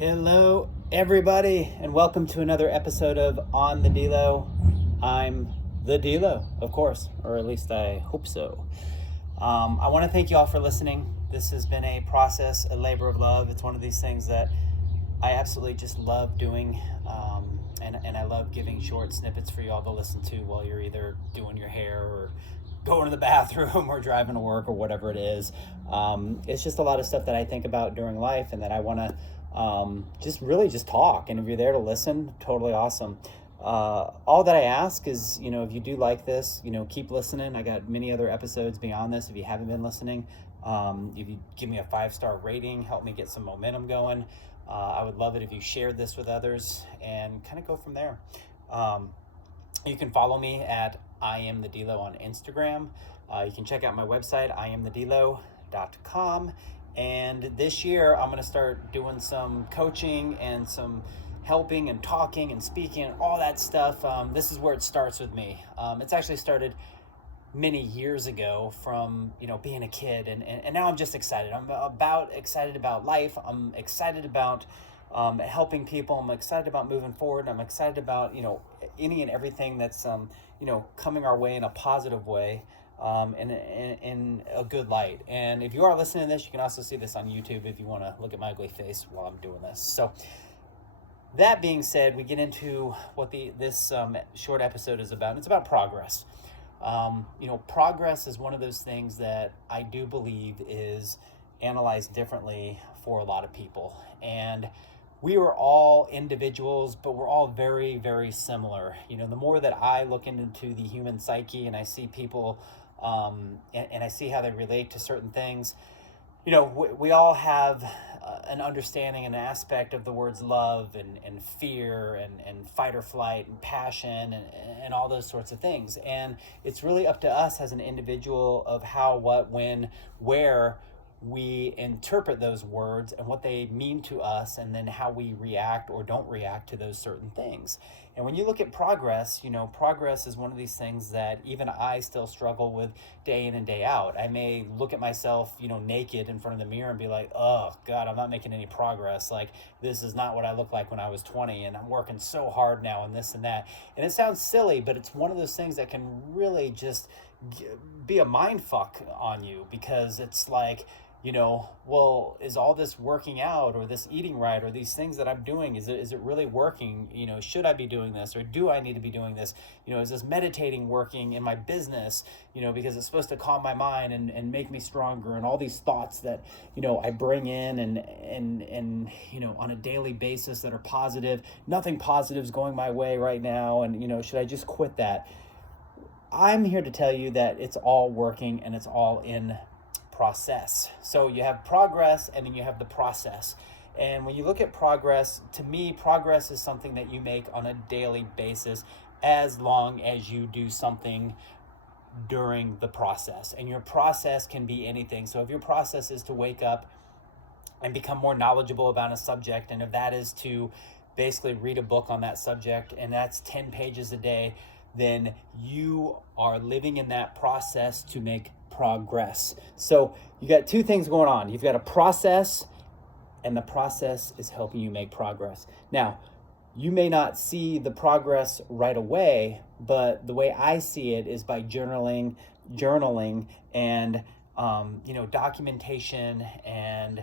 Hello, everybody, and welcome to another episode of On the DELO. I'm the DELO, of course, or at least I hope so. I want to thank you all for listening. This has been a process, a labor of love. It's one of these things that I absolutely just love doing, and I love giving short snippets for you all to listen to while you're either doing your hair or going to the bathroom or driving to work or whatever it is. It's just a lot of stuff that I think about during life and that I want to just talk. And if you're there to listen, totally awesome. All that I ask is, if you do like this, keep listening. I got many other episodes beyond this. If you haven't been listening, if you give me a 5-star rating, help me get some momentum going. I would love it if you shared this with others and kind of go from there. You can follow me at I am the DeLo on Instagram. You can check out my website, iamthedelo.com. And this year, I'm going to start doing some coaching and some helping and talking and speaking and all that stuff. This is where it starts with me. It's actually started many years ago from, being a kid. And now I'm just excited. I'm excited about life. I'm excited about helping people. I'm excited about moving forward. I'm excited about, any and everything that's, coming our way in a positive way. In a good light. And if you are listening to this, you can also see this on YouTube if you want to look at my ugly face while I'm doing this. So that being said, we get into what this short episode is about. It's about progress. Progress is one of those things that I do believe is analyzed differently for a lot of people. And we are all individuals, but we're all very, very similar. The more that I look into the human psyche and I see people and I see how they relate to certain things, we all have an understanding, an aspect of the words love and fear and fight or flight and passion and all those sorts of things. And it's really up to us as an individual of how, what, when, where we interpret those words and what they mean to us, and then how we react or don't react to those certain things. And when you look at progress, progress is one of these things that even I still struggle with day in and day out. I may look at myself, naked in front of the mirror and be like, oh God, I'm not making any progress. Like, this is not what I looked like when I was 20, and I'm working so hard now and this and that. And it sounds silly, but it's one of those things that can really just be a mind fuck on you, because it's like, well, is all this working out, or this eating right, or these things that I'm doing, is it really working? Should I be doing this, or do I need to be doing this? Is this meditating working in my business? Because it's supposed to calm my mind and make me stronger, and all these thoughts that, I bring in and on a daily basis that are positive. Nothing positive is going my way right now, and, should I just quit that? I'm here to tell you that it's all working and it's all in process. So you have progress and then you have the process. And when you look at progress, to me, progress is something that you make on a daily basis, as long as you do something during the process. And your process can be anything. So if your process is to wake up and become more knowledgeable about a subject, and if that is to basically read a book on that subject, and that's 10 pages a day, then you are living in that process to make progress. So you got two things going on. You've got a process, and the process is helping you make progress. Now, you may not see the progress right away, but the way I see it is by journaling and documentation, and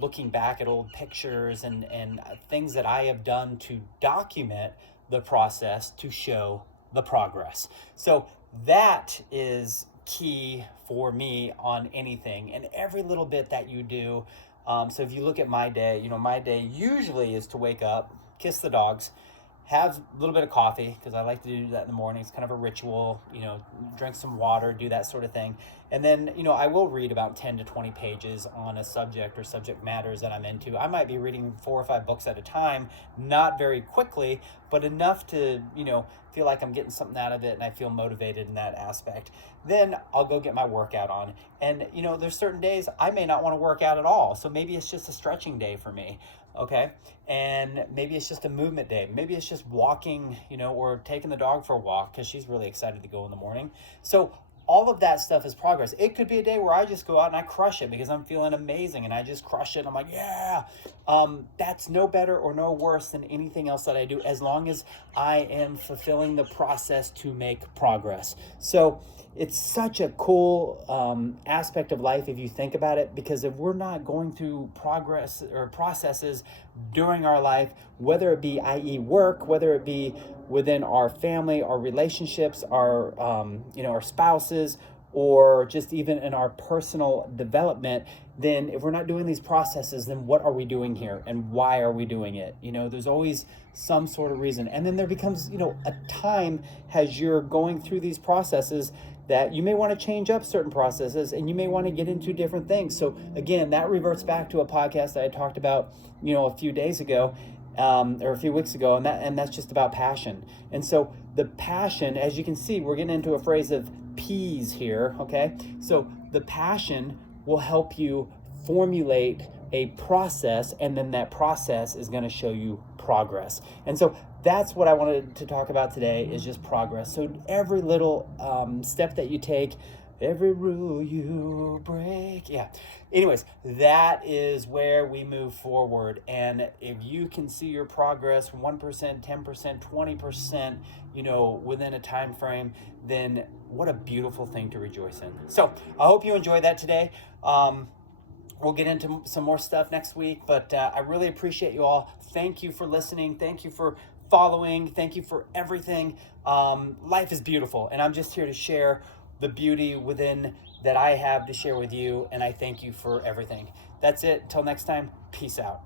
looking back at old pictures and things that I have done to document the process to show the progress. So that is key for me on anything, and every little bit that you do. So if you look at my day, my day usually is to wake up, kiss the dogs, have a little bit of coffee, because I like to do that in the morning. It's kind of a ritual, drink some water, do that sort of thing. And then, I will read about 10 to 20 pages on a subject or subject matters that I'm into. I might be reading 4 or 5 books at a time, not very quickly, but enough to, feel like I'm getting something out of it and I feel motivated in that aspect. Then I'll go get my workout on. And, there's certain days I may not want to work out at all. So maybe it's just a stretching day for me. Okay. And maybe it's just a movement day. Maybe it's just walking, or taking the dog for a walk, because she's really excited to go in the morning. So all of that stuff is progress. It could be a day where I just go out and I crush it because I'm feeling amazing and I just crush it. I'm like, yeah, that's no better or no worse than anything else that I do, as long as I am fulfilling the process to make progress. So it's such a cool aspect of life if you think about it, because if we're not going through progress or processes during our life, whether it be, i.e. work, whether it be within our family, our relationships, our our spouses, or just even in our personal development, then if we're not doing these processes, then what are we doing here and why are we doing it? There's always some sort of reason. And then there becomes, a time as you're going through these processes that you may want to change up certain processes and you may want to get into different things. So again, that reverts back to a podcast that I talked about, a few days ago, or a few weeks ago, and that's just about passion. And so the passion, as you can see, we're getting into a phrase of P's here, okay? So the passion will help you formulate a process, and then that process is going to show you progress. And so that's what I wanted to talk about today, is just progress. So every little step that you take, every rule you break. Yeah. Anyways, that is where we move forward. And if you can see your progress 1%, 10%, 20%, within a time frame, then what a beautiful thing to rejoice in. So I hope you enjoyed that today. We'll get into some more stuff next week, but I really appreciate you all. Thank you for listening. Thank you for following. Thank you for everything. Life is beautiful, and I'm just here to share the beauty within that I have to share with you, and I thank you for everything. That's it. Till next time, peace out.